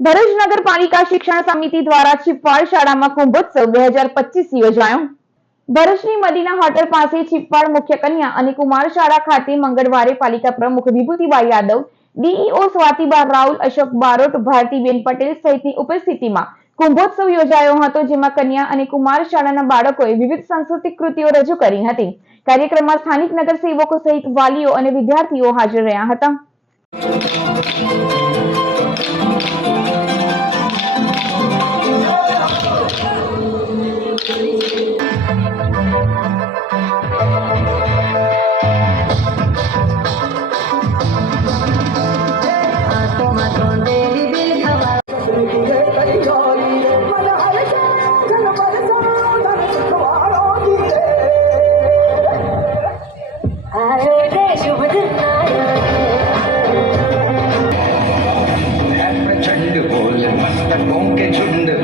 ભરૂચ નગરપાલિકા શિક્ષણ સમિતિ દ્વારા છીપવાડ શાળામાં કુંભોત્સવ 2025 યોજાયો। ભરૂચની મદીના હોટલ પાસે છીપવાડ મુખ્ય કન્યા અને કુમાર શાળા ખાતે મંગળવારે પાલિકા પ્રમુખ વિભૂતિભાઈ યાદવ, ડીઈઓ સ્વાતિબા રાઉલ, અશોક બારોટ, ભારતીબેન પટેલ સહિતની ઉપસ્થિતિમાં કુંભોત્સવ યોજાયો હતો, જેમાં કન્યા અને કુમાર શાળાના બાળકોએ વિવિધ સાંસ્કૃતિક કૃતિઓ રજૂ કરી હતી। કાર્યક્રમમાં સ્થાનિક નગરસેવકો સહિત વાલીઓ અને વિદ્યાર્થીઓ હાજર રહ્યા હતા। प्रचंड बोल मस्तकों के झुंड